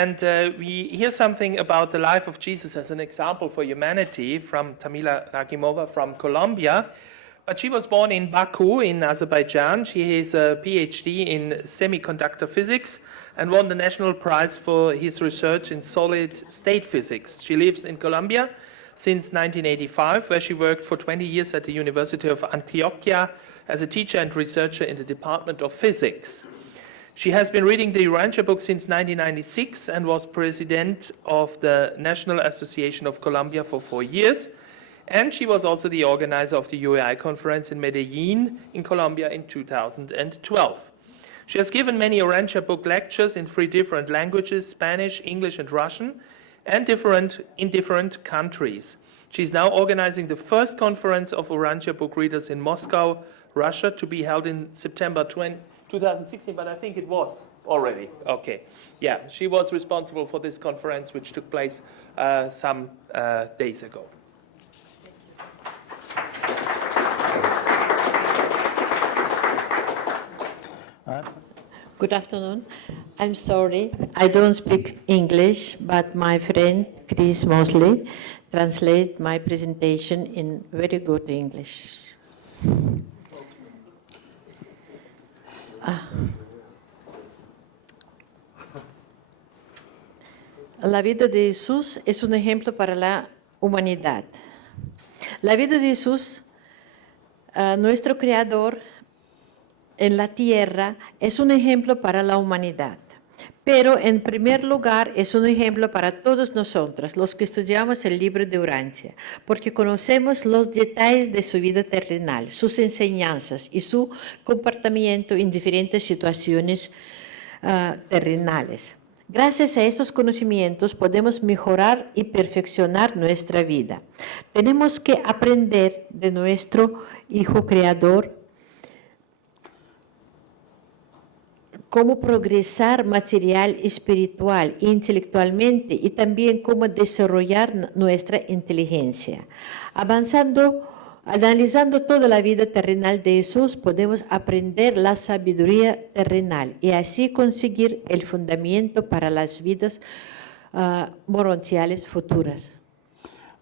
And we hear something about the life of Jesus as an example for humanity from Tamila Rakimova from Colombia. But she was born in Baku in Azerbaijan. She has a PhD in semiconductor physics and won the National Prize for his research in solid state physics. She lives in Colombia since 1985, where she worked for 20 years at the University of Antioquia as a teacher and researcher in the Department of Physics. She has been reading the Urantia book since 1996 and was president of the National Association of Colombia for 4 years. And she was also the organizer of the UAI conference in Medellin in Colombia in 2012. She has given many Urantia book lectures in 3 different languages, Spanish, English, and Russian, and in different countries. She is now organizing the first conference of Urantia book readers in Moscow, Russia, to be held in September 2016, but I think it was already. Okay. Yeah, she was responsible for this conference, which took place some days ago. Good afternoon. I'm sorry, I don't speak English, but my friend Chris Mosley translate my presentation in very good English. La vida de Jesús es un ejemplo para la humanidad. La vida de Jesús, nuestro Creador, en la tierra es un ejemplo para la humanidad, pero en primer lugar es un ejemplo para todos nosotros, los que estudiamos el libro de Urantia, porque conocemos los detalles de su vida terrenal, sus enseñanzas y su comportamiento en diferentes situaciones terrenales. Gracias a estos conocimientos podemos mejorar y perfeccionar nuestra vida. Tenemos que aprender de nuestro Hijo Creador cómo progresar material, espiritual e intelectualmente y también cómo desarrollar nuestra inteligencia. Analizando toda la vida terrenal de Jesús, podemos aprender la sabiduría terrenal y así conseguir el fundamento para las vidas morontiales futuras.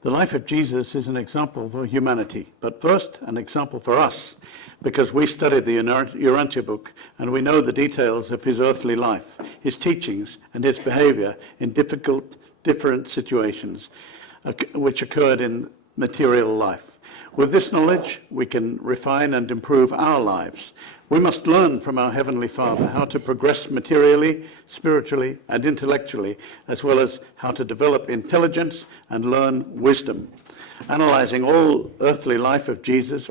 The life of Jesus is an example for humanity, but first an example for us, because we studied the Urantia book and we know the details of his earthly life, his teachings and his behavior in different situations which occurred in material life. With this knowledge, we can refine and improve our lives. We must learn from our Heavenly Father how to progress materially, spiritually, and intellectually, as well as how to develop intelligence and learn wisdom. Analyzing all the earthly life of Jesus,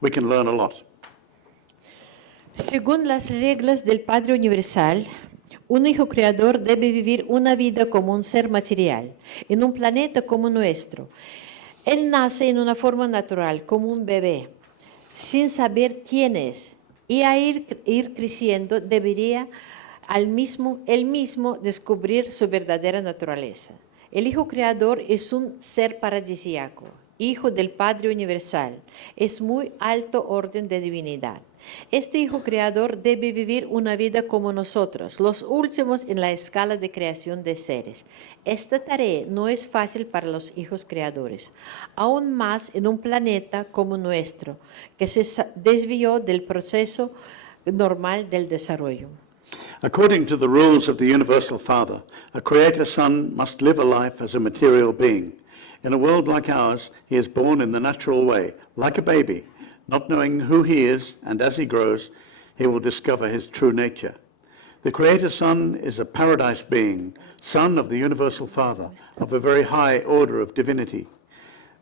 we can learn a lot. Según las reglas del Padre Universal, un hijo creador debe vivir una vida como un ser material, en un planeta como nuestro. Él nace en una forma natural, como un bebé, sin saber quién es, y a ir creciendo debería él mismo descubrir su verdadera naturaleza. El Hijo Creador es un ser paradisíaco, Hijo del Padre Universal, es muy alto orden de divinidad. Este Hijo Creador debe vivir una vida como nosotros, los últimos en la escala de creación de seres. Esta tarea no es fácil para los hijos creadores, aún más en un planeta como nuestro, que se desvió del proceso normal del desarrollo. According to the rules of the Universal Father, a Creator Son must live a life as a material being. In a world like ours, he is born in the natural way, like a baby, not knowing who he is, and as he grows, he will discover his true nature. The Creator Son is a paradise being, Son of the Universal Father, of a very high order of divinity.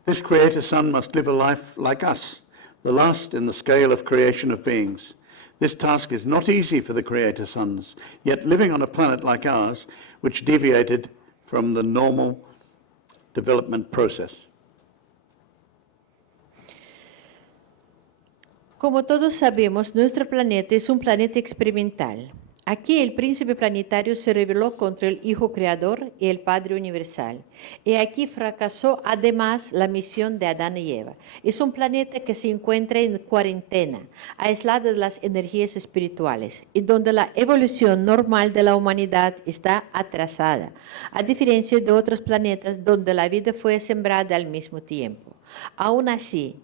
This Creator Son must live a life like us, the last in the scale of creation of beings. This task is not easy for the Creator Sons, yet living on a planet like ours, which deviated from the normal development process. Como todos sabemos, nuestro planeta es un planeta experimental. Aquí el príncipe planetario se rebeló contra el Hijo Creador y el Padre Universal. Y aquí fracasó además la misión de Adán y Eva. Es un planeta que se encuentra en cuarentena, aislado de las energías espirituales y donde la evolución normal de la humanidad está atrasada, a diferencia de otros planetas donde la vida fue sembrada al mismo tiempo. Aún así,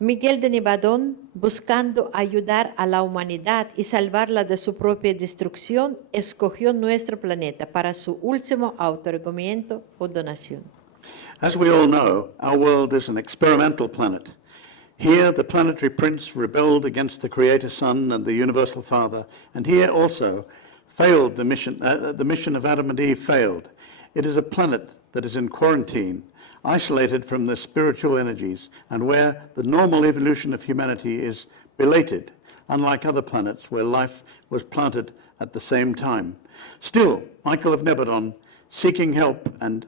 Miguel de Nevadón, buscando ayudar a la humanidad y salvarla de su propia destrucción, escogió nuestro planeta para su último otorgamiento o donación. As we all know, our world is an experimental planet. Here, the planetary prince rebelled against the Creator Son and the Universal Father, and here also failed the mission of Adam and Eve failed. It is a planet that is in quarantine, isolated from the spiritual energies, and where the normal evolution of humanity is belated, unlike other planets where life was planted at the same time. Still, Michael of Nebadon, seeking help and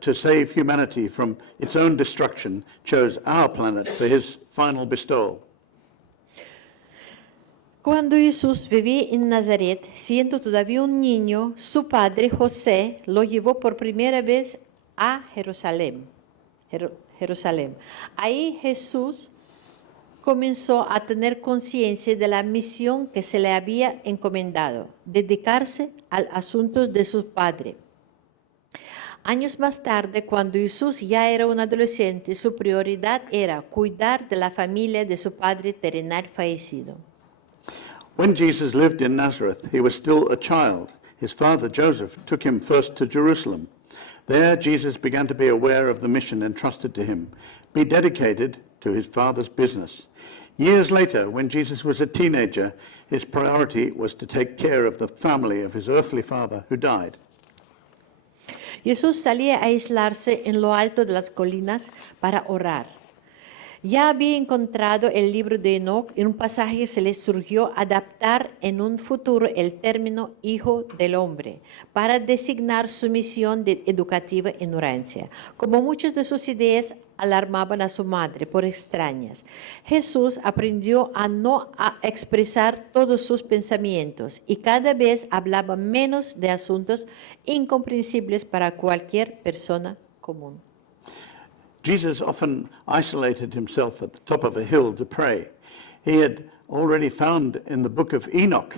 to save humanity from its own destruction, chose our planet for his final bestowal. Cuando Jesús vivía en Nazaret, siendo todavía un niño, su padre José lo llevó por primera vez a Jerusalén. Ahí Jesús comenzó a tener conciencia de la misión que se le había encomendado, dedicarse al asunto de su padre. Años más tarde, cuando Jesús ya era un adolescente, su prioridad era cuidar de la familia de su padre terrenal fallecido. When Jesus lived in Nazareth, he was still a child. His father Joseph took him first to Jerusalem. There, Jesus began to be aware of the mission entrusted to him, be dedicated to his father's business. Years later, when Jesus was a teenager, his priority was to take care of the family of his earthly father who died. Jesús salía a aislarse en lo alto de las colinas para orar. Ya había encontrado el libro de Enoc, en un pasaje se le surgió adaptar en un futuro el término Hijo del Hombre para designar su misión educativa en Urantia. Como muchas de sus ideas alarmaban a su madre por extrañas, Jesús aprendió a no expresar todos sus pensamientos y cada vez hablaba menos de asuntos incomprensibles para cualquier persona común. Jesus often isolated himself at the top of a hill to pray. He had already found in the book of Enoch,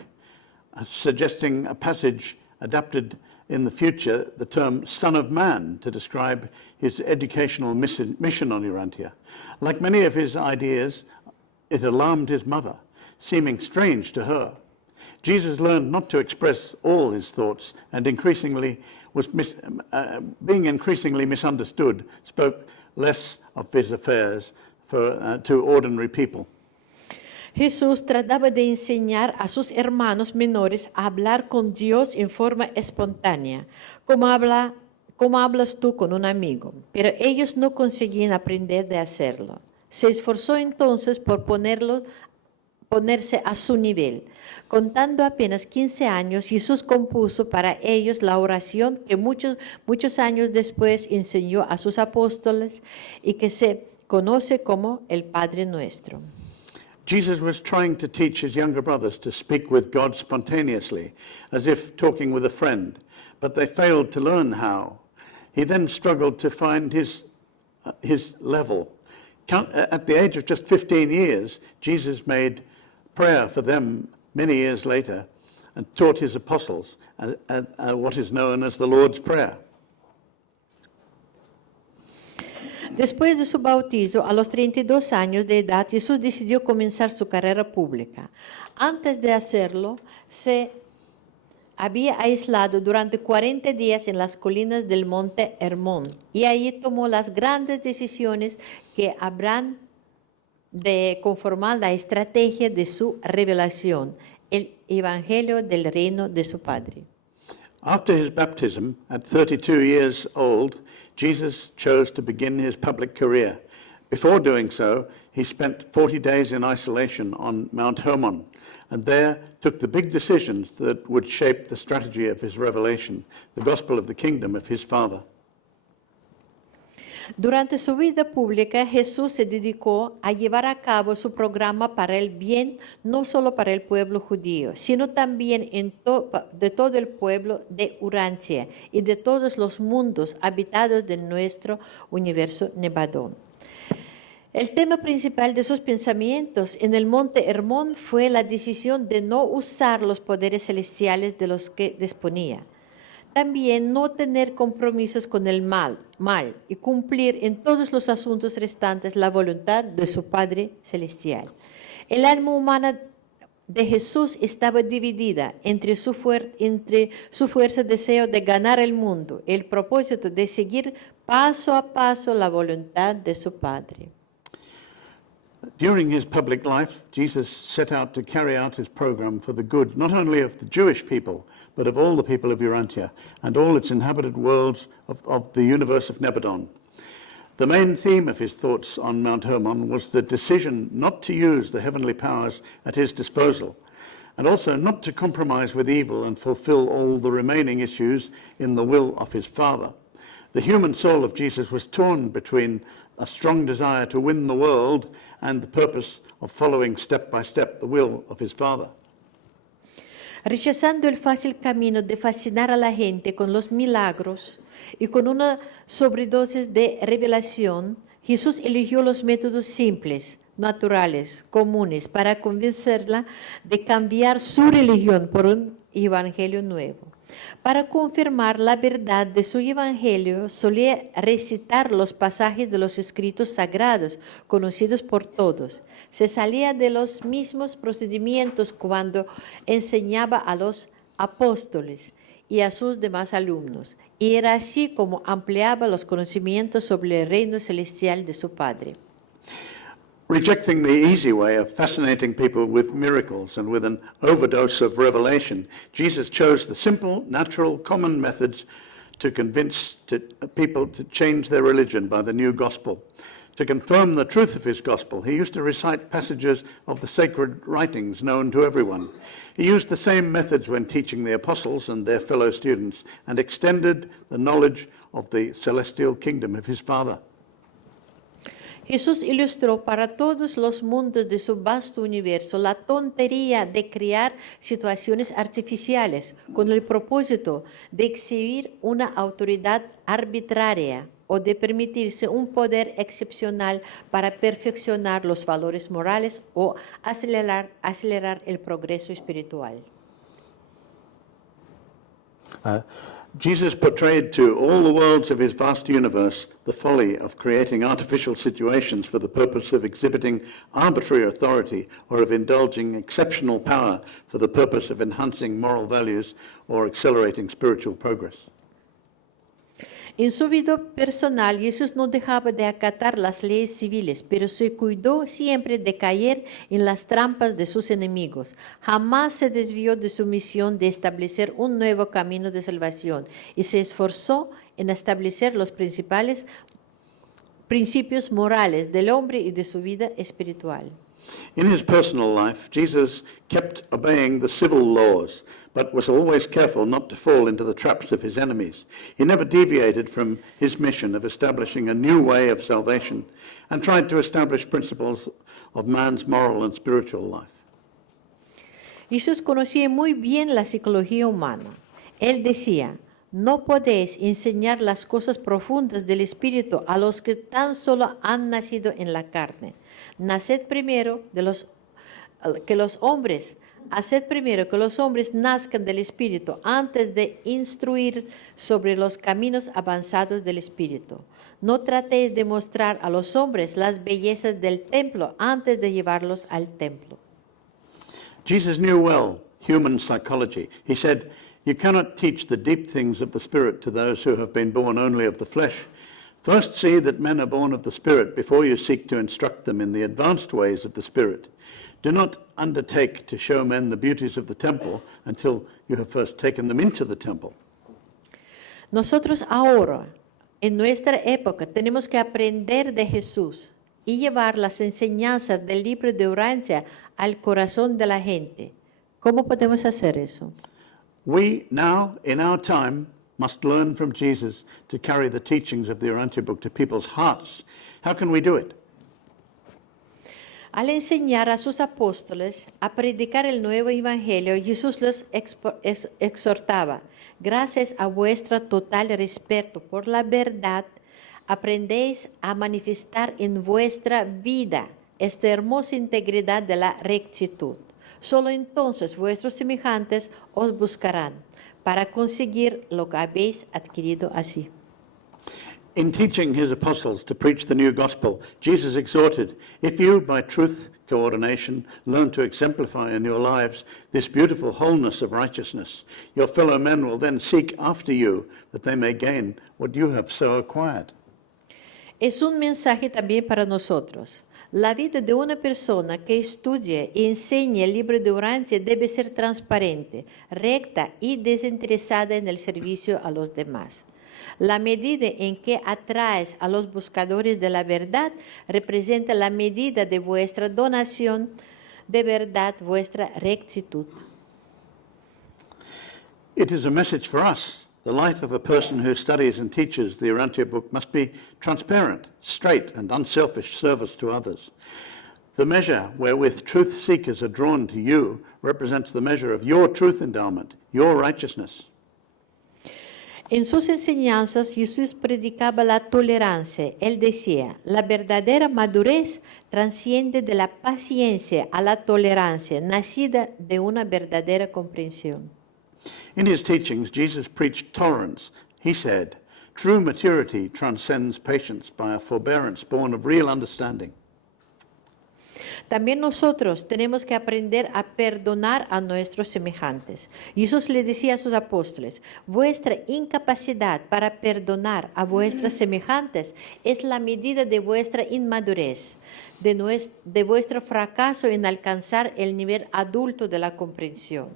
suggesting a passage adapted in the future, the term Son of Man, to describe his educational mission on Urantia. Like many of his ideas, it alarmed his mother, seeming strange to her. Jesus learned not to express all his thoughts and being increasingly misunderstood, spoke less of his affairs to ordinary people. Jesús trataba de enseñar a sus hermanos menores a hablar con Dios en forma espontánea, como hablas tú con un amigo, pero ellos no conseguían aprender de hacerlo. Se esforzó entonces por ponerse a su nivel. Contando apenas 15 años, Jesús compuso para ellos la oración que muchos años después enseñó a sus apóstoles y que se conoce como el Padre Nuestro. Jesus was trying to teach his younger brothers to speak with God spontaneously, as if talking with a friend, but they failed to learn how. He then struggled to find his level. At the age of just 15 years, Jesus made prayer for them many years later and taught his apostles what is known as the Lord's Prayer. Después de su bautizo, a los 32 años de edad, Jesús decidió comenzar su carrera pública. Antes de hacerlo, se había aislado durante 40 días en las colinas del monte Hermón y ahí tomó las grandes decisiones que habrán de conformar la estrategia de su revelación, el evangelio del reino de su Padre. After his baptism, at 32 years old, Jesus chose to begin his public career. Before doing so, he spent 40 days in isolation on Mount Hermon, and there took the big decisions that would shape the strategy of his revelation, the gospel of the kingdom of his Father. Durante su vida pública, Jesús se dedicó a llevar a cabo su programa para el bien, no solo para el pueblo judío, sino también de todo el pueblo de Urancia y de todos los mundos habitados de nuestro universo Nevadón. El tema principal de sus pensamientos en el monte Hermón fue la decisión de no usar los poderes celestiales de los que disponía. También no tener compromisos con el mal y cumplir en todos los asuntos restantes la voluntad de su Padre Celestial. El alma humana de Jesús estaba dividida entre su fuerza deseo de ganar el mundo y el propósito de seguir paso a paso la voluntad de su Padre. During his public life, Jesus set out to carry out his program for the good, not only of the Jewish people, but of all the people of Urantia and all its inhabited worlds of the universe of Nebadon. The main theme of his thoughts on Mount Hermon was the decision not to use the heavenly powers at his disposal, and also not to compromise with evil and fulfill all the remaining issues in the will of his Father. The human soul of Jesus was torn between a strong desire to win the world and the purpose of following step by step the will of his Father. Rechazando el fácil camino de fascinar a la gente con los milagros y con una sobredosis de revelación, Jesús eligió los métodos simples, naturales, comunes, para convencerla de cambiar su religión por un evangelio nuevo. Para confirmar la verdad de su evangelio, solía recitar los pasajes de los escritos sagrados, conocidos por todos. Se salía de los mismos procedimientos cuando enseñaba a los apóstoles y a sus demás alumnos, y era así como ampliaba los conocimientos sobre el reino celestial de su Padre. Rejecting the easy way of fascinating people with miracles and with an overdose of revelation, Jesus chose the simple, natural, common methods to convince people to change their religion by the new gospel. To confirm the truth of his gospel, he used to recite passages of the sacred writings known to everyone. He used the same methods when teaching the apostles and their fellow students, and extended the knowledge of the celestial kingdom of his Father. Jesús ilustró para todos los mundos de su vasto universo la tontería de crear situaciones artificiales con el propósito de exhibir una autoridad arbitraria o de permitirse un poder excepcional para perfeccionar los valores morales o acelerar el progreso espiritual. Jesus portrayed to all the worlds of his vast universe the folly of creating artificial situations for the purpose of exhibiting arbitrary authority or of indulging exceptional power for the purpose of enhancing moral values or accelerating spiritual progress. En su vida personal, Jesús no dejaba de acatar las leyes civiles, pero se cuidó siempre de caer en las trampas de sus enemigos. Jamás se desvió de su misión de establecer un nuevo camino de salvación y se esforzó en establecer los principales principios morales del hombre y de su vida espiritual. In his personal life, Jesus kept obeying the civil laws, but was always careful not to fall into the traps of his enemies. He never deviated from his mission of establishing a new way of salvation and tried to establish principles of man's moral and spiritual life. Jesús conocía muy bien la psicología humana. Él decía, no podéis enseñar las cosas profundas del Espíritu a los que tan solo han nacido en la carne. Haced primero que los hombres nazcan del Espíritu antes de instruir sobre los caminos avanzados del Espíritu. No tratéis de mostrar a los hombres las bellezas del templo antes de llevarlos al templo. Jesus knew well human psychology. He said, "You cannot teach the deep things of the Spirit to those who have been born only of the flesh. First see that men are born of the Spirit before you seek to instruct them in the advanced ways of the Spirit. Do not undertake to show men the beauties of the temple until you have first taken them into the temple." Nosotros ahora, en nuestra época, tenemos que aprender de Jesús y llevar las enseñanzas del libro de Urancia al corazón de la gente. ¿Cómo podemos hacer eso? We now, in our time, must learn from Jesus to carry the teachings of the Urantia book to people's hearts. How can we do it? Al enseñar a sus apóstoles a predicar el nuevo evangelio, Jesús los exhortaba: gracias a vuestro total respeto por la verdad, aprendéis a manifestar en vuestra vida esta hermosa integridad de la rectitud. Solo entonces vuestros semejantes os buscarán para conseguir lo que habéis adquirido así. In teaching his apostles to preach the new gospel, Jesus exhorted, if you, by truth coordination, learn to exemplify in your lives this beautiful wholeness of righteousness, your fellow men will then seek after you that they may gain what you have so acquired. Es un mensaje también para nosotros. La vida de una persona que estudie y enseñe el libro de Urantia debe ser transparente, recta y desinteresada en el servicio a los demás. La medida en que atraes a los buscadores de la verdad representa la medida de vuestra donación de verdad, vuestra rectitud. It is a message for us. The life of a person who studies and teaches the Urantia book must be transparent, straight, and unselfish service to others. The measure wherewith truth seekers are drawn to you represents the measure of your truth endowment, your righteousness. En sus enseñanzas, Jesús predicaba la tolerancia. Él decía, la verdadera madurez trasciende de la paciencia a la tolerancia, nacida de una verdadera comprensión. In his teachings, Jesus preached tolerance. He said, true maturity transcends patience by a forbearance born of real understanding. También nosotros tenemos que aprender a perdonar a nuestros semejantes. Jesús le decía a sus apóstoles, vuestra incapacidad para perdonar a vuestros semejantes es la medida de vuestra inmadurez, de vuestro fracaso en alcanzar el nivel adulto de la comprensión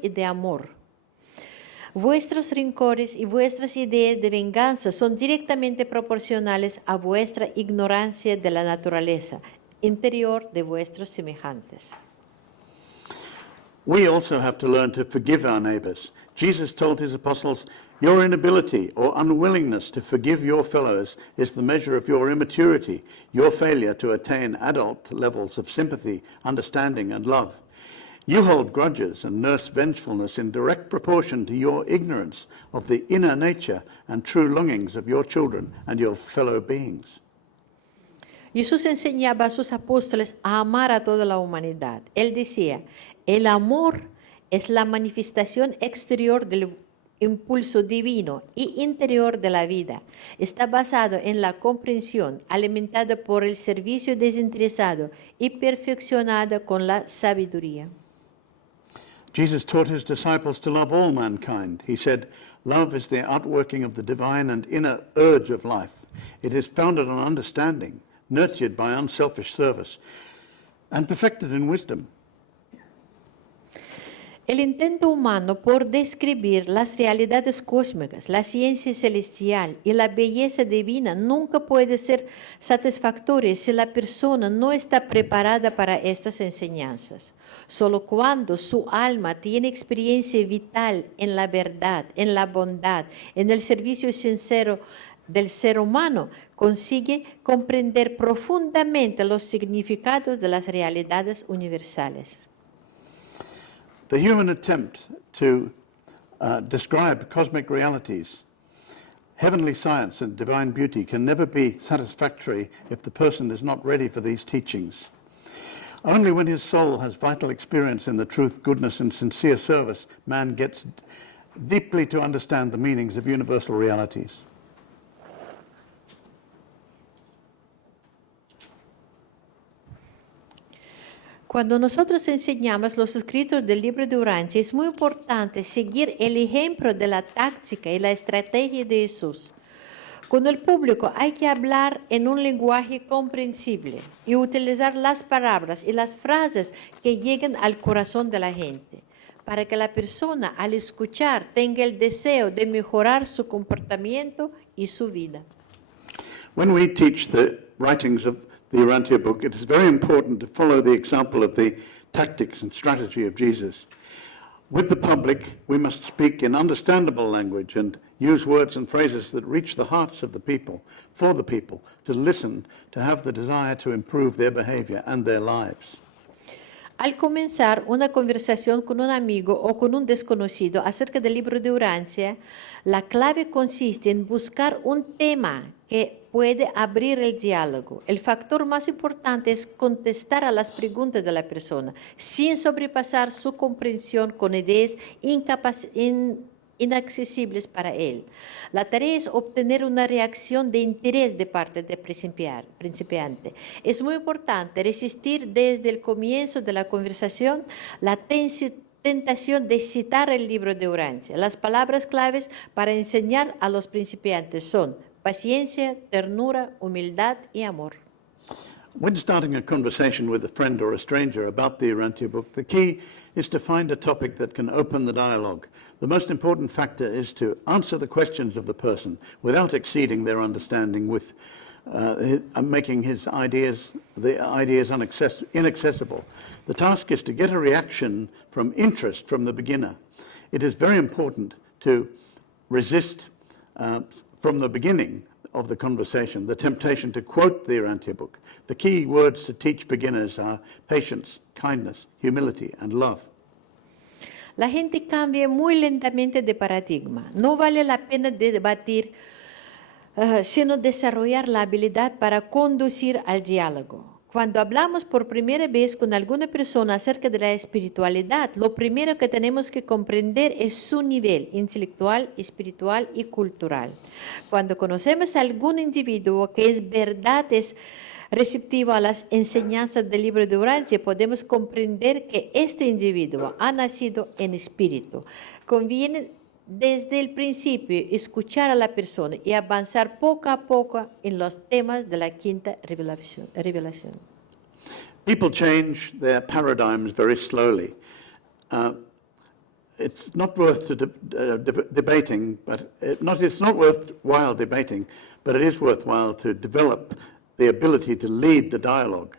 y de amor. Vuestros rencores y vuestras ideas de venganza son directamente proporcionales a vuestra ignorancia de la naturaleza interior de vuestros semejantes. We also have to learn to forgive our neighbors. Jesus told his apostles, your inability or unwillingness to forgive your fellows is the measure of your immaturity, your failure to attain adult levels of sympathy, understanding, and love. You hold grudges and nurse vengefulness in direct proportion to your ignorance of the inner nature and true longings of your children and your fellow beings. Jesús enseñaba a sus apóstoles a amar a toda la humanidad. Él decía, el amor es la manifestación exterior del impulso divino y interior de la vida. Está basado en la comprensión, alimentada por el servicio desinteresado y perfeccionada con la sabiduría. Jesus taught his disciples to love all mankind. He said, love is the outworking of the divine and inner urge of life. It is founded on understanding, nurtured by unselfish service, and perfected in wisdom. El intento humano por describir las realidades cósmicas, la ciencia celestial y la belleza divina nunca puede ser satisfactorio si la persona no está preparada para estas enseñanzas. Solo cuando su alma tiene experiencia vital en la verdad, en la bondad, en el servicio sincero del ser humano, consigue comprender profundamente los significados de las realidades universales. The human attempt to describe cosmic realities, heavenly science and divine beauty can never be satisfactory if the person is not ready for these teachings. Only when his soul has vital experience in the truth, goodness, and sincere service, man gets deeply to understand the meanings of universal realities. Cuando nosotros enseñamos los escritos del libro de Urantia, es muy importante seguir el ejemplo de la táctica y la estrategia de Jesús. Con el público hay que hablar en un lenguaje comprensible y utilizar las palabras y las frases que lleguen al corazón de la gente, para que la persona al escuchar tenga el deseo de mejorar su comportamiento y su vida. When we teach the writings of the Urantia book, it is very important to follow the example of the tactics and strategy of Jesus. With the public, we must speak in understandable language and use words and phrases that reach the hearts of the people, for the people, to listen, to have the desire to improve their behavior and their lives. Al comenzar una conversación con un amigo o con un desconocido acerca del libro de Urantia, la clave consiste en buscar un tema que puede abrir el diálogo. El factor más importante es contestar a las preguntas de la persona sin sobrepasar su comprensión con ideas inaccesibles para él. La tarea es obtener una reacción de interés de parte del principiante. Es muy importante resistir desde el comienzo de la conversación la tentación de citar el libro de Urantia. Las palabras claves para enseñar a los principiantes son paciencia, ternura, humildad y amor. When starting a conversation with a friend or a stranger about the Urantia book, the key is to find a topic that can open the dialogue. The most important factor is to answer the questions of the person without exceeding their understanding, with making the ideas inaccessible. The task is to get a reaction from interest from the beginner. It is very important to resist from the beginning of the conversation the temptation to quote the Urantia book. The key words to teach beginners are patience, kindness, humility, and love. La gente cambia muy lentamente de paradigma. No vale la pena debatir, sino desarrollar la habilidad para conducir al diálogo. Cuando hablamos por primera vez con alguna persona acerca de la espiritualidad, lo primero que tenemos que comprender es su nivel intelectual, espiritual y cultural. Cuando conocemos a algún individuo que es receptivo a las enseñanzas del libro de Urantia, podemos comprender que este individuo ha nacido en espíritu. Conviene desde el principio escuchar a la persona y avanzar poco a poco en los temas de la quinta revelación. People change their paradigms very slowly. It's not worth debating, but it's not worthwhile debating, but it is worthwhile to develop the ability to lead the dialogue.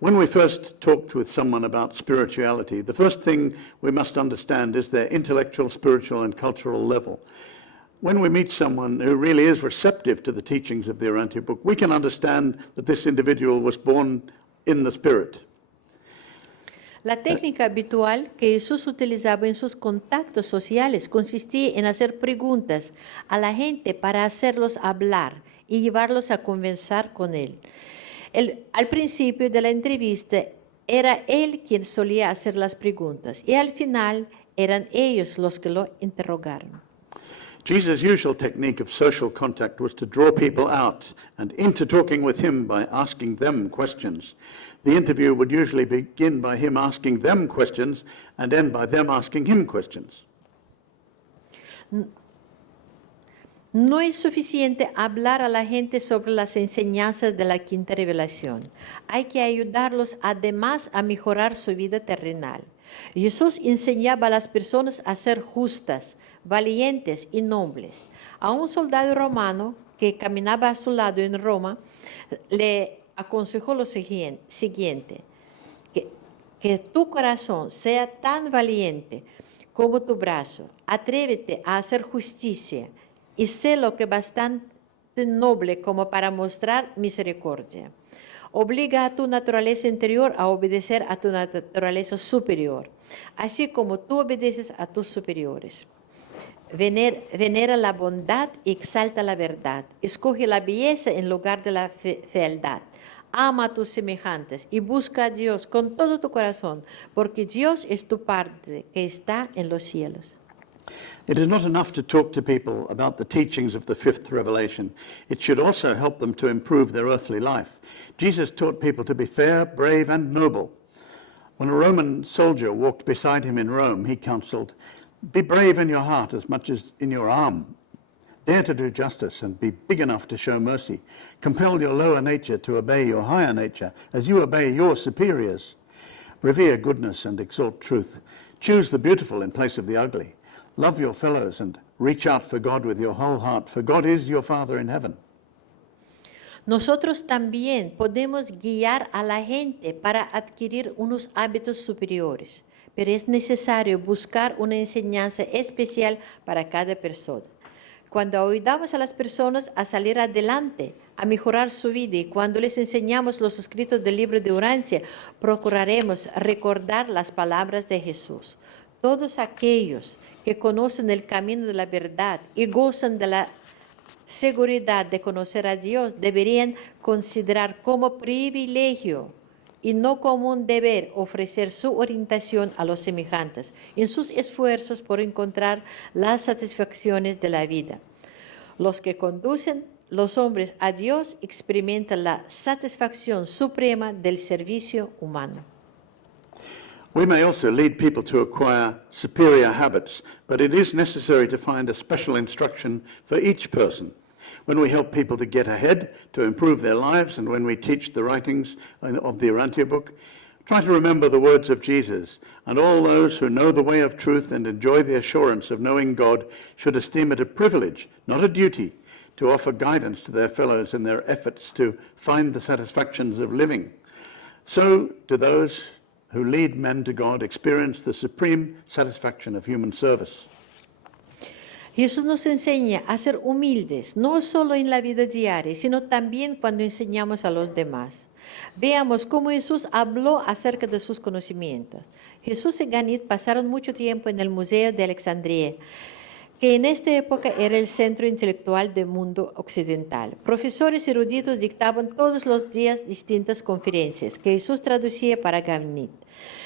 When we first talked with someone about spirituality, the first thing we must understand is their intellectual, spiritual, and cultural level. When we meet someone who really is receptive to the teachings of the Urantia book, we can understand that this individual was born in the Spirit. La técnica habitual que Jesús utilizaba en sus contactos sociales consistía en hacer preguntas a la gente para hacerlos hablar y llevarlos a conversar con él. Al principio de la entrevista era él quien solía hacer las preguntas y al final eran ellos los que lo interrogaron. Jesus' usual technique of social contact was to draw people out and into talking with him by asking them questions. The interview would usually begin by him asking them questions and end by them asking him questions. No es suficiente hablar a la gente sobre las enseñanzas de la quinta revelación. Hay que ayudarlos además a mejorar su vida terrenal. Jesús enseñaba a las personas a ser justas, valientes y nobles. A un soldado romano que caminaba a su lado en Roma, le aconsejó lo siguiente, que tu corazón sea tan valiente como tu brazo. Atrévete a hacer justicia y sé lo que bastante noble como para mostrar misericordia. Obliga a tu naturaleza interior a obedecer a tu naturaleza superior, así como tú obedeces a tus superiores. Venera la bondad y exalta la verdad. Escoge la belleza en lugar de la fealdad. Ama a tus semejantes y busca a Dios con todo tu corazón, porque Dios es tu Padre que está en los cielos. It is not enough to talk to people about the teachings of the fifth revelation. It should also help them to improve their earthly life. Jesus taught people to be fair, brave, and noble. When a Roman soldier walked beside him in Rome, he counseled, "Be brave in your heart as much as in your arm. Dare to do justice and be big enough to show mercy. Compel your lower nature to obey your higher nature as you obey your superiors. Revere goodness and exalt truth. Choose the beautiful in place of the ugly. Love your fellows and reach out for God with your whole heart, for God is your Father in heaven." Nosotros también podemos guiar a la gente para adquirir unos hábitos superiores. pero es necesario buscar una enseñanza especial para cada persona. Cuando ayudamos a las personas a salir adelante, a mejorar su vida, y cuando les enseñamos los escritos del libro de Urantia, procuraremos recordar las palabras de Jesús. Todos aquellos que conocen el camino de la verdad y gozan de la seguridad de conocer a Dios deberían considerar como privilegio y no como un deber ofrecer su orientación a los semejantes en sus esfuerzos por encontrar las satisfacciones de la vida. Los que conducen los hombres a Dios experimentan la satisfacción suprema del servicio humano. We may also lead people to acquire superior habits, but it is necessary to find a special instruction for each person. When we help people to get ahead, to improve their lives, and when we teach the writings of the Urantia book, try to remember the words of Jesus, and all those who know the way of truth and enjoy the assurance of knowing God should esteem it a privilege, not a duty, to offer guidance to their fellows in their efforts to find the satisfactions of living. So do those who lead men to God experience the supreme satisfaction of human service. Jesús nos enseña a ser humildes, no solo en la vida diaria, sino también cuando enseñamos a los demás. Veamos cómo Jesús habló acerca de sus conocimientos. Jesús y Ganit pasaron mucho tiempo en el Museo de Alejandría, que en esta época era el centro intelectual del mundo occidental. Profesores eruditos dictaban todos los días distintas conferencias que Jesús traducía para Ganit.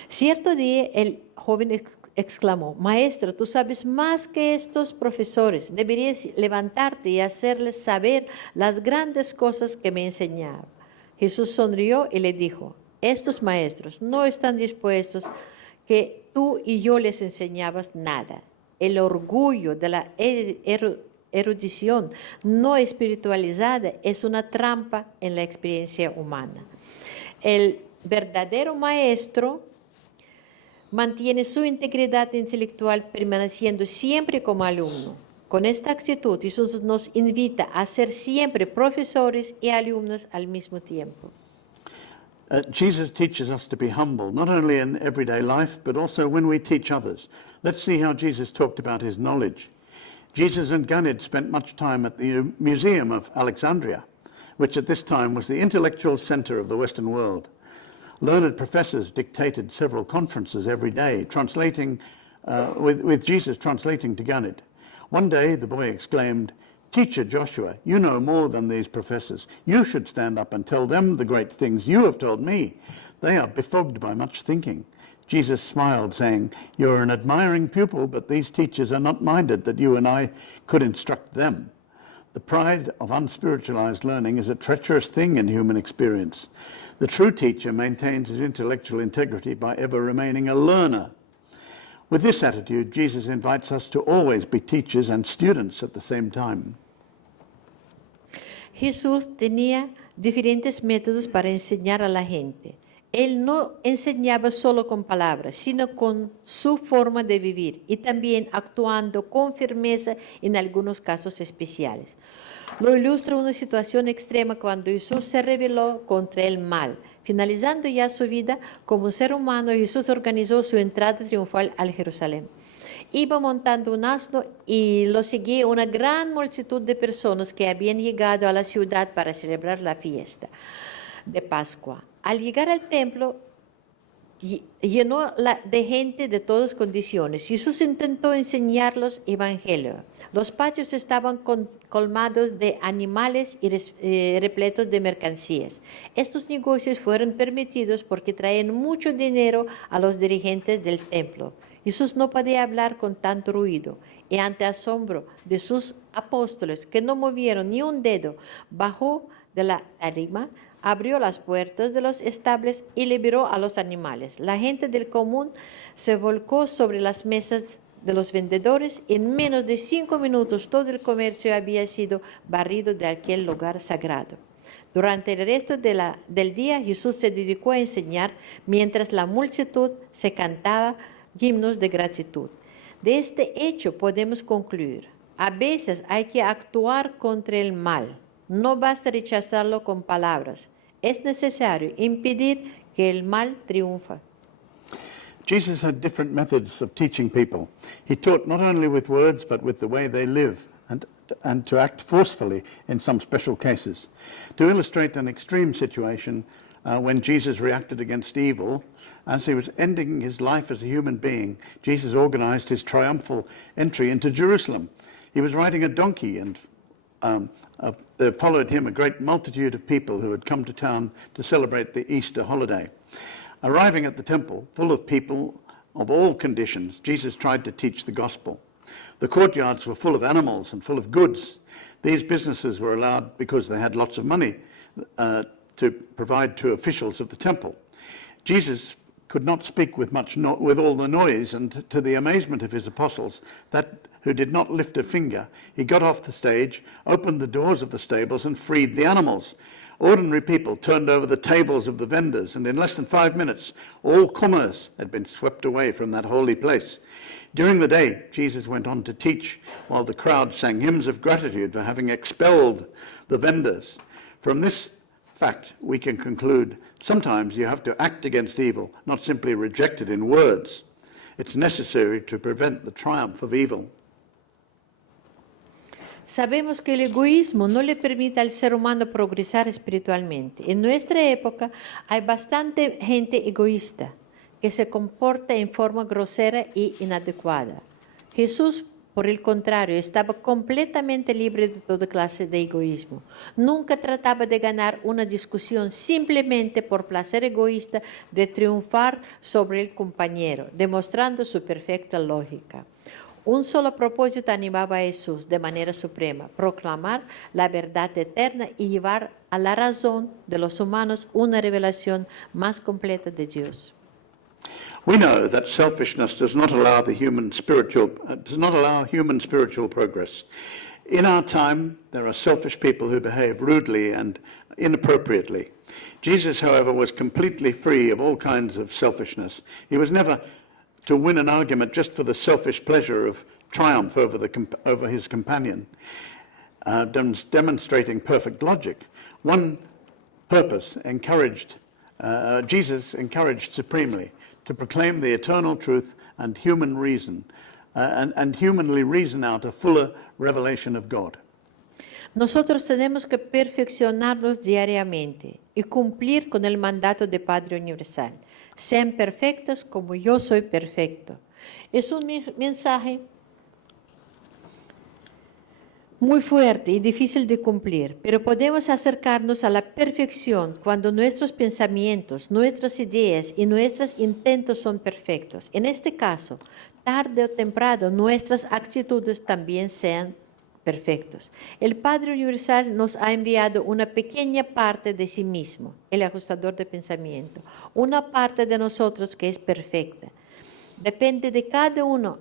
Cierto día el joven exclamó: «Maestro, tú sabes más que estos profesores. Deberías levantarte y hacerles saber las grandes cosas que me enseñaba». Jesús sonrió y le dijo: «Estos maestros no están dispuestos que tú y yo les enseñabas nada. El orgullo de la erudición no espiritualizada es una trampa en la experiencia humana. El verdadero maestro mantiene su integridad intelectual permaneciendo siempre como alumno. Con esta actitud, Jesús nos invita a ser siempre profesores y alumnos al mismo tiempo. Jesus teaches us to be humble, not only in everyday life, but also when we teach others. Let's see how Jesus talked about his knowledge. Jesus and Ganid spent much time at the Museum of Alexandria, which at this time was the intellectual center of the Western world. Learned professors dictated several conferences every day, translating, with Jesus translating to Ganid. One day the boy exclaimed, "Teacher Joshua, you know more than these professors. You should stand up and tell them the great things you have told me. They are befogged by much thinking." Jesus smiled, saying, "You are an admiring pupil, but these teachers are not minded that you and I could instruct them." The pride of unspiritualized learning is a treacherous thing in human experience. The true teacher maintains his intellectual integrity by ever remaining a learner. With this attitude, Jesus invites us to always be teachers and students at the same time. Jesús tenía diferentes métodos para enseñar a la gente. Él no enseñaba solo con palabras, sino con su forma de vivir y también actuando con firmeza en algunos casos especiales. Lo ilustra una situación extrema cuando Jesús se rebeló contra el mal. Finalizando ya su vida como un ser humano, Jesús organizó su entrada triunfal al Jerusalén. Iba montando un asno y lo seguía una gran multitud de personas que habían llegado a la ciudad para celebrar la fiesta de Pascua. Al llegar al templo, llenó de gente de todas condiciones. Jesús intentó enseñarlos evangelio. Los patios estaban colmados de animales y repletos de mercancías. Estos negocios fueron permitidos porque traían mucho dinero a los dirigentes del templo. Jesús no podía hablar con tanto ruido, y ante asombro de sus apóstoles, que no movieron ni un dedo, bajó de la tarima, abrió las puertas de los establos y liberó a los animales. La gente del común se volcó sobre las mesas de los vendedores. En menos de 5 minutos todo el comercio había sido barrido de aquel lugar sagrado. Durante el resto del día, Jesús se dedicó a enseñar mientras la multitud se cantaba himnos de gratitud. De este hecho podemos concluir: a veces hay que actuar contra el mal. No basta rechazarlo con palabras. Es necesario impedir que el mal triunfe. Jesus had different methods of teaching people. He taught not only with words, but with the way they live, and to act forcefully in some special cases. To illustrate an extreme situation, when Jesus reacted against evil, as he was ending his life as a human being, Jesus organized his triumphal entry into Jerusalem. He was riding a donkey, and there followed him a great multitude of people who had come to town to celebrate the Easter holiday. Arriving at the temple, full of people of all conditions, Jesus tried to teach the gospel. The courtyards were full of animals and full of goods. These businesses were allowed because they had lots of money to provide to officials of the temple. Jesus could not speak with with all the noise, and to the amazement of his apostles, who did not lift a finger, he got off the stage, opened the doors of the stables, and freed the animals. Ordinary people turned over the tables of the vendors, and in less than 5 minutes, all commerce had been swept away from that holy place. During the day, Jesus went on to teach, while the crowd sang hymns of gratitude for having expelled the vendors. From this fact, we can conclude sometimes you have to act against evil, not simply reject it in words. It's necessary to prevent the triumph of evil. Sabemos que el egoísmo no le permite al ser humano progresar espiritualmente. En nuestra época hay bastante gente egoísta que se comporta en forma grosera y inadecuada. Jesús, por el contrario, estaba completamente libre de toda clase de egoísmo. Nunca trataba de ganar una discusión simplemente por placer egoísta de triunfar sobre el compañero, demostrando su perfecta lógica. Un solo propósito animaba a Jesús de manera suprema: proclamar la verdad eterna y llevar a la razón de los humanos una revelación más completa de Dios. We know that selfishness does not allow human spiritual progress. In our time, there are selfish people who behave rudely and inappropriately. Jesus, however, was completely free of all kinds of selfishness. He was never to win an argument just for the selfish pleasure of triumph over his companion, demonstrating perfect logic. One purpose Jesus encouraged supremely: to proclaim the eternal truth and human reason, and humanly reason out a fuller revelation of God. Nosotros tenemos que perfeccionarnos diariamente y cumplir con el mandato de Padre Universal. Sean perfectos como yo soy perfecto. Es un mensaje muy fuerte y difícil de cumplir, pero podemos acercarnos a la perfección cuando nuestros pensamientos, nuestras ideas y nuestros intentos son perfectos. En este caso, tarde o temprano, nuestras actitudes también sean perfectos. El Padre Universal nos ha enviado una pequeña parte de sí mismo, el ajustador de pensamiento, una parte de nosotros que es perfecta. Depende de cada uno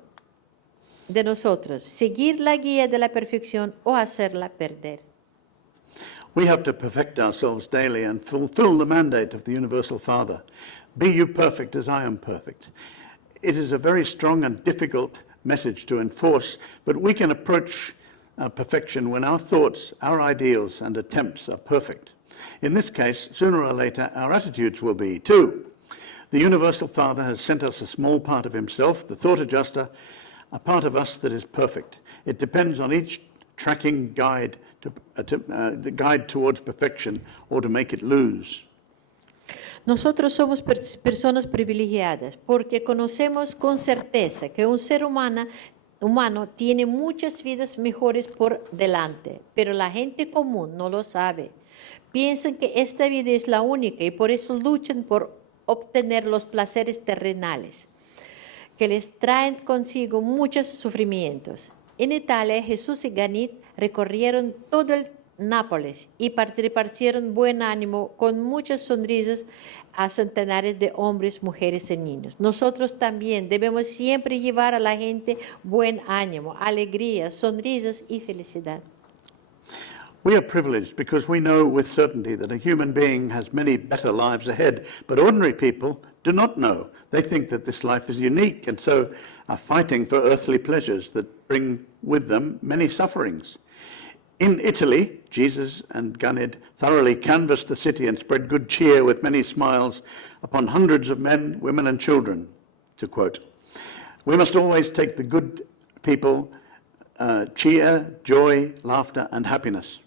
de nosotros seguir la guía de la perfección o hacerla perder. We have to perfect ourselves daily and fulfill the mandate of the Universal Father. Be you perfect as I am perfect. It is a very strong and difficult message to enforce, but we can approach perfection when our thoughts, our ideals and attempts are perfect. In this case, sooner or later, our attitudes will be too. The Universal Father has sent us a small part of himself, the thought adjuster, a part of us that is perfect. It depends on each tracking guide the guide towards perfection or to make it lose. Nosotros somos personas privilegiadas porque conocemos con certeza que un ser humano tiene muchas vidas mejores por delante, pero la gente común no lo sabe. Piensan que esta vida es la única y por eso luchan por obtener los placeres terrenales, que les traen consigo muchos sufrimientos. En Italia, Jesús y Ganit recorrieron todo el Nápoles y repartieron buen ánimo con muchas sonrisas a centenares de hombres, mujeres y niños. Nosotros también debemos siempre llevar a la gente buen ánimo, alegría, sonrisas y felicidad. We are privileged because we know with certainty that a human being has many better lives ahead, but ordinary people do not know. They think that this life is unique and so are fighting for earthly pleasures that bring with them many sufferings. In Italy, Jesus and Ganid thoroughly canvassed the city and spread good cheer with many smiles upon hundreds of men, women and children. to quote. We must always take the good people, cheer, joy, laughter, and happiness.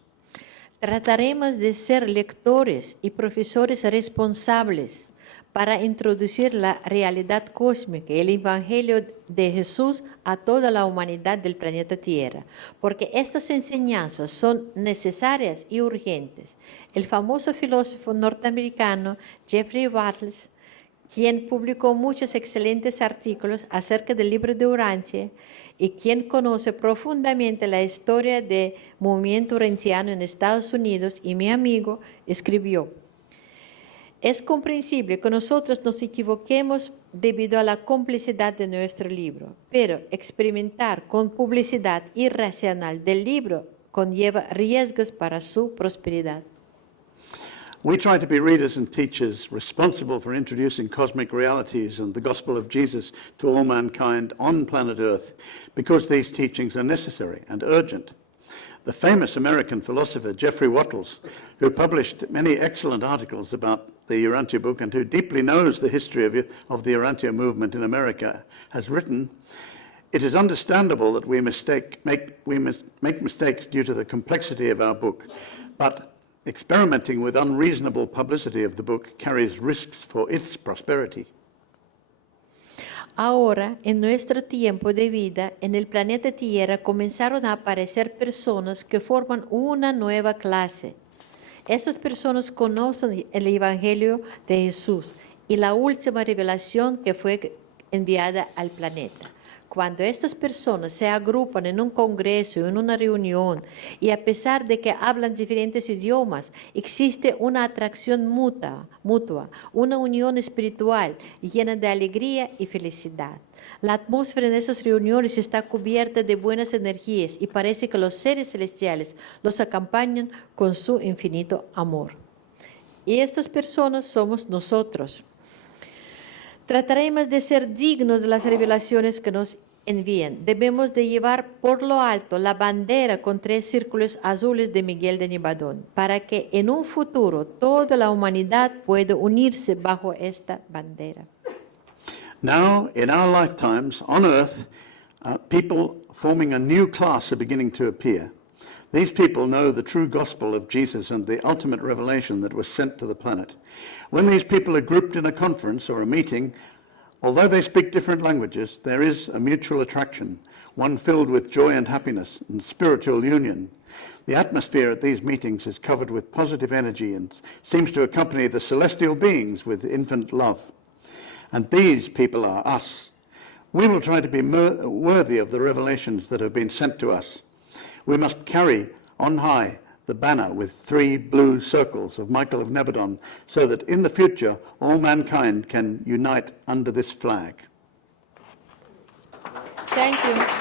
Trataremos de ser lectores y profesores responsables para introducir la realidad cósmica y el Evangelio de Jesús a toda la humanidad del planeta Tierra, porque estas enseñanzas son necesarias y urgentes. El famoso filósofo norteamericano Jeffrey Bartels, quien publicó muchos excelentes artículos acerca del libro de Urantia y quien conoce profundamente la historia del movimiento urantiano en Estados Unidos y mi amigo, escribió: es comprensible que nosotros nos equivoquemos debido a la complicidad de nuestro libro, pero experimentar con publicidad irracional del libro conlleva riesgos para su prosperidad. We try to be readers and teachers responsible for introducing cosmic realities and the gospel of Jesus to all mankind on planet Earth because these teachings are necessary and urgent. The famous American philosopher Geoffrey Wattles, who published many excellent articles about the Urantia book and who deeply knows the history of the Urantia movement in America, has written, "It is understandable that we must make mistakes due to the complexity of our book, but experimenting with unreasonable publicity of the book carries risks for its prosperity." Ahora, en nuestro tiempo de vida, en el planeta Tierra comenzaron a aparecer personas que forman una nueva clase. Estas personas conocen el Evangelio de Jesús y la última revelación que fue enviada al planeta. Cuando estas personas se agrupan en un congreso, en una reunión, y a pesar de que hablan diferentes idiomas, existe una atracción mutua, una unión espiritual llena de alegría y felicidad. La atmósfera en esas reuniones está cubierta de buenas energías y parece que los seres celestiales los acompañan con su infinito amor. Y estas personas somos nosotros. Trataremos de ser dignos de las revelaciones que nos envían. Debemos de llevar por lo alto la bandera con 3 círculos azules de Miguel de Nibadón, para que en un futuro toda la humanidad pueda unirse bajo esta bandera. Now, in our lifetimes on Earth, people forming a new class are beginning to appear. These people know the true gospel of Jesus and the ultimate revelation that was sent to the planet. When these people are grouped in a conference or a meeting, although they speak different languages, there is a mutual attraction, one filled with joy and happiness and spiritual union. The atmosphere at these meetings is covered with positive energy and seems to accompany the celestial beings with infinite love. And these people are us. We will try to be worthy of the revelations that have been sent to us. We must carry on high the banner with 3 blue circles of Michael of Nebadon, so that in the future all mankind can unite under this flag. Thank you.